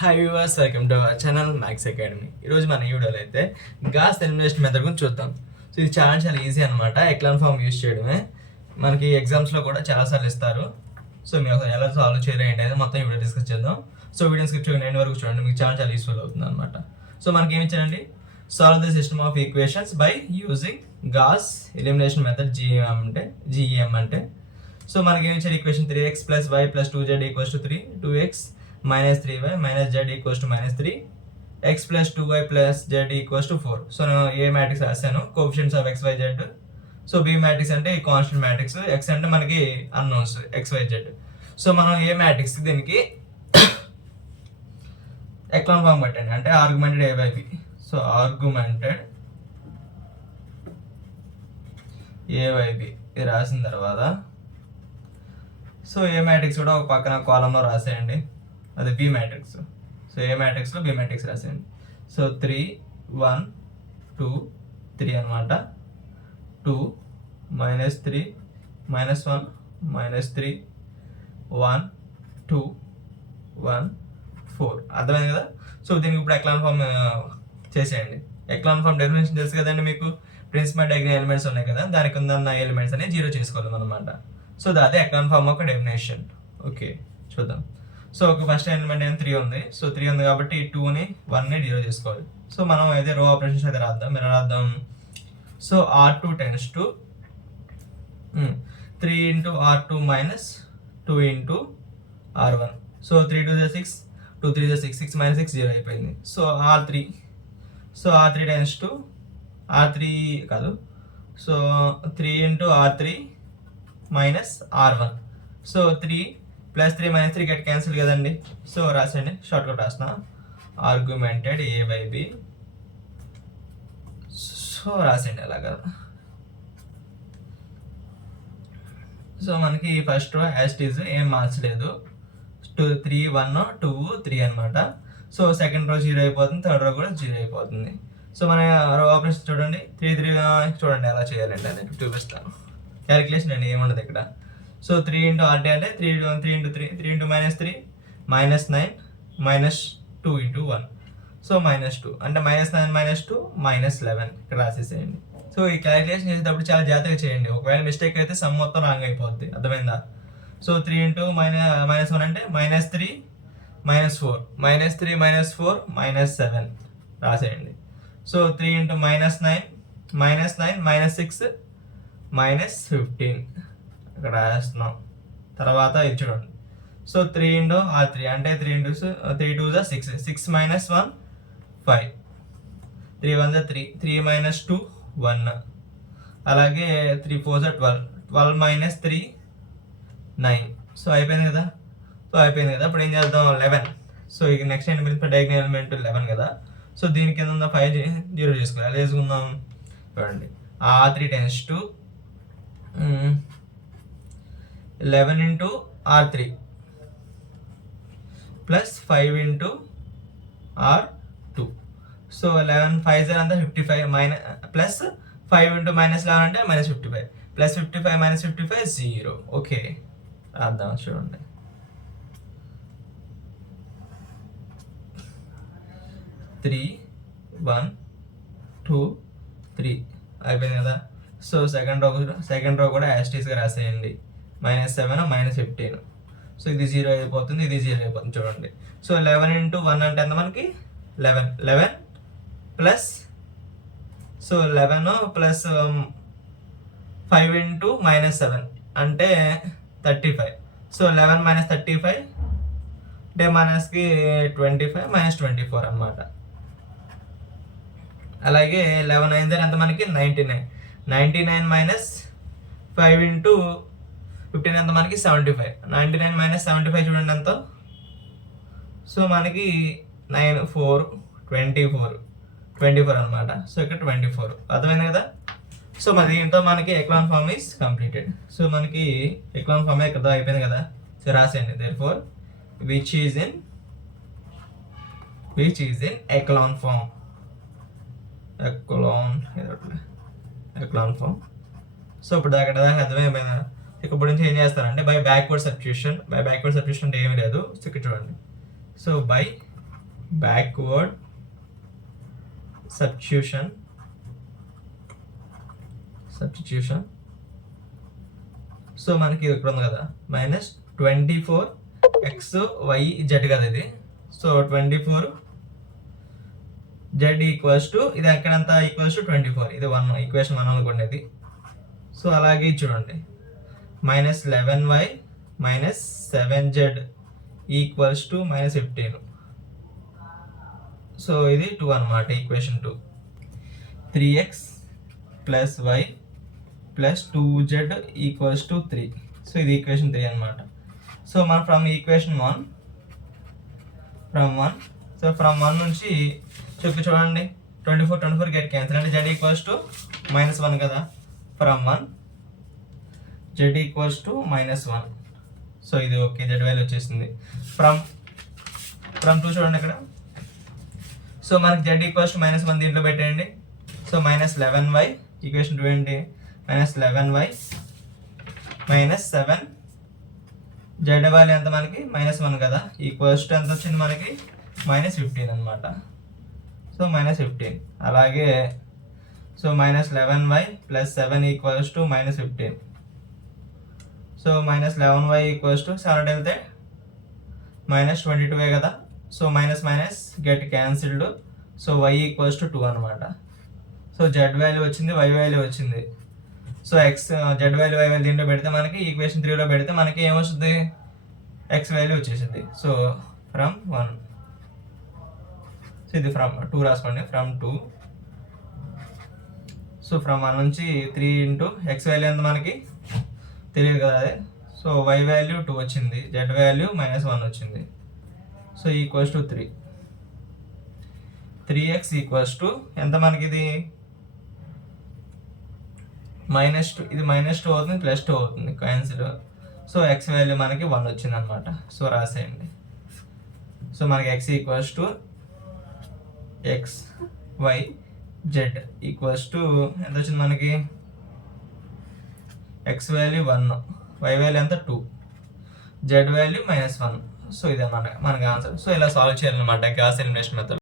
Hi viewers, welcome to our channel maths academy. ఈరోజు మన ఈ వీడియోలో అయితే గాస్ ఎలిమినేషన్ మెథడ్ గురించి చూద్దాం. సో ఇది చాలా ఈజీ అనమాట. ఎక్లాన్ ఫామ్ యూస్ చేయడమే. మనకి ఎగ్జామ్స్లో కూడా చాలాసార్లు ఇస్తారు. సో మీరు ఎలా సాల్వ్ చేయడం ఏంటి అనేది మొత్తం వీడియో డిస్కస్ చేద్దాం. సో వీడియో స్కిప్ చేయడం ఎండ్ వరకు చూడండి, మీకు చాలా యూస్ఫుల్ అవుతుంది అనమాట. సో మనకి ఏమి ఇచ్చారండి, solve the system of equations by using Gauss elimination method GEM అంటే సో మనకి ఏమి ఇచ్చారు, equation 3x + y + 2z = 3, 2x - 3y - z = -3, x + 2y + z = 4. So నేను ఏ మ్యాట్రిక్స్ రాశాను, coefficients of x, y, z. So B matrix అంటే ఈ constant matrix, x అంటే మనకి unknowns x, y, z. So మనం ఏ మ్యాట్రిక్స్ దీనికి echelon form పెట్టండి, అంటే augmented a by b. So augmented a by b ఇది రాసిన తర్వాత సో ఏ మ్యాట్రిక్స్ కూడా ఒక పక్కన కాలంలో రాసేయండి, అది బి మ్యాట్రిక్స్. సో ఏ మ్యాట్రిక్స్లో బి మ్యాట్రిక్స్ రాసేయండి. సో 3 1 2 3 అనమాట. 2 -3 -1 -3 1 2 1 4 అర్థమైంది కదా. సో దీనికి ఇప్పుడు ఎక్లాన్ ఫామ్ చేసేయండి. ఎక్లాన్ ఫామ్ డెఫినేషన్ తెలుసు కదండి మీకు, ప్రిన్సిపల్ డయాగ్నల్ ఎలిమెంట్స్ ఉన్నాయి కదా, దానికి ఉన్న ఎలిమెంట్స్ అనేది 0 చేసుకోవాలి అనమాట. సో అదే ఎక్లాన్ ఫామ్ ఒక డెఫినేషన్. ఓకే చూద్దాం. సో ఒక ఫస్ట్ ఎలిమెంట్ ఏం 3 ఉంది. సో 3 ఉంది కాబట్టి 2ని 1ని 0 చేసుకోవాలి. సో మనం అయితే రో ఆపరేషన్స్ అయితే రాద్దాం. మీరు రాద్దాం. So R2 tends to 3 × R2 - 2 × R1. So 3 2 = 6, 2 3 = 6, 6 - 6 0 అయిపోయింది. So R3 tends to R3 కాదు, so 3 × R3 - R1. So 3 + 3 - 3 get cancel కదండి. సో రాసండి, షార్ట్ కట్ రాసిన argumented a by b. So రాసండి అలాగా. సో మనకి ఫస్ట్ రో యాస్టీజ్ ఏం మార్చలేదు, 2 3 1 2 3 అనమాట. సో సెకండ్ రో 0 అయిపోతుంది, థర్డ్ రో కూడా 0 అయిపోతుంది. సో మన రో ఆపరేషన్ చూడండి, 3 3 చూడండి ఎలా చేయాలండి అనేది చూపిస్తాను. క్యాలిక్యులేషన్ అండి, ఏముండదు ఇక్కడ. సో 3 × RT అంటే 3 × 3 -3 -9 -2 × 1. సో -2 అంటే -9 - 2 -11 ఇక్కడ రాసేసేయండి. సో ఈ క్యాలిక్యులేషన్ చేసేటప్పుడు చాలా జాగ్రత్తగా చేయండి, ఒకవేళ మిస్టేక్ అయితే సమ్ మొత్తం రాంగ్ అయిపోద్ది, అర్థమైందా. సో 3 × -1 అంటే -3 -4 -3 -4 -7 రాసేయండి. సో 3 × -9 -6 -15 ఇక్కడ రాస్తున్నాం. తర్వాత ఇది చూడండి. సో 3 × R3 అంటే 3 2 = 6, 6 - 1 5, 3 1 = 3, 3 - 2 1, అలాగే 3 4 = 12, 12 - 3 9. సో అయిపోయింది కదా. ఇప్పుడు ఏం చేద్దాం, 11. సో ఇక నెక్స్ట్ ఏంటి, డయాగ్నల్ ఎలిమెంట్ 11 కదా. సో దీని కింద ఉన్న 5 0 చేసుకోవాలి. ఎలా చేసుకుందాం చూడండి. R3 tends to 11 × R3 + 5 × R2. So 11 5 అంతా 55 ప్లస్ 5 × -11 అంటే -55, ప్లస్ 55 - 55 0. ఓకే రాద్దాం చూడండి. త్రీ 1 2 3 అయిపోయింది కదా. సో సెకండ్ రో కూడా యాస్టీస్గా రాసేయండి, -7 -15. సో ఇది 0 అయిపోతుంది, ఇది 0 అయిపోతుంది చూడండి. సో 11 × 1 అంటే ఎంత మనకి 11 ప్లస్, సో 11 ప్లస్ 5 × -7 అంటే 35. సో 11 - 35 అంటే మనకి 25 - 24 అనమాట. అలాగే 11 అయింది ఎంత మనకి 99 - 5 × 15 ఎంత మనకి 75. 99 - 75 చూడండి ఎంత. సో మనకి 9 4 24 అనమాట. సో ఇక్కడ 24 అర్థమైంది కదా. సో మరి దీంతో మనకి echelon form is completed. So మనకి ఎక్లాన్ ఫామ్ ఇక్కడ అయిపోయింది కదా. సో రాసేయండి, therefore which is in echelon form. Echelon form. So ఇప్పుడు దాకా అర్థమైపోయిందా. ఇప్పుడు నుంచి ఏం చేస్తారంటే బై బ్యాక్వర్డ్ సబ్స్టిట్యూషన్ అంటే ఏమీ లేదు. సో ఇక్కడ చూడండి. So by backward substitution so మనకి ఇది ఇక్కడ ఉంది కదా -24xyz కదా ఇది. సో 24z ఈక్వల్స్ టు ఇది ఎక్కడంతా ఈక్వల్స్ టు 24, ఇది 1 ఈక్వేషన్ 1 అనుకోండి ఇది. సో అలాగే చూడండి -11y -7z equals to -15. So ఇది 2 అనమాట, equation 2. 3x + y + 2z equals to 3. So ఇది ఈక్వేషన్ 3 అనమాట. సో మనం ఫ్రమ్ ఈక్వేషన్ 1 సో ఫ్రమ్ 1 నుంచి చూడండి 24 గెట్ క్యాన్సిల్ అంటే z ఈక్వల్స్ టు -1 కదా. From 1 z equals to -1. So ఇది ఓకే, z వాల్యూ వచ్చేసింది. ఫ్రమ్ 2 చూడండి ఇక్కడ. సో మనకి z ఈక్వల్స్ టు -1 దీంట్లో పెట్టేయండి. సో -11y ఈక్వేషన్ 2 ఏంటి -11y -7 z వాల్యూ ఎంత మనకి -1 కదా, ఈక్వల్స్ టు ఎంత వచ్చింది మనకి -15 అనమాట. సో -15 అలాగే so -11y + 7 equals to -15. So -11y equals to 7 వెళ్తే -22 కదా. So minus get cancelled. So y equals to 2 అనమాట. సో z వాల్యూ వచ్చింది, y వాల్యూ వచ్చింది. So z value y value దీంట్లో పెడితే మనకి ఈక్వేషన్ 3లో పెడితే మనకి ఏమొస్తుంది, x వాల్యూ వచ్చేసింది. సో ఫ్రమ్ 1, సో ఇది ఫ్రమ్ 2 రాసుకోండి. ఫ్రమ్ 2 సో ఫ్రమ్ 1 నుంచి 3 ఇంటూ x వాల్యూ ఎంత మనకి తెలియదు కదా అదే. సో y వాల్యూ 2 వచ్చింది, z వాల్యూ -1 వచ్చింది. So equals to 3. 3x equals to ఎంత మనకి ఇది -2, ఇది -2 అవుతుంది, +2 అవుతుంది క్యాన్సిల్. సో x వాల్యూ మనకి 1 వచ్చింది అనమాట. సో రాసేయండి. సో మనకి x equals to xyz equals to ఎంత వచ్చింది మనకి, x వాల్యూ 1, y వాల్యూ ఎంత 2, z వాల్యూ -1. సో ఇది అన్నమాట మనకి ఆన్సర్. సో ఇలా సాల్వ్ చేయాలన్నమాట గాస్ ఎలిమినేషన్ మెథడ్.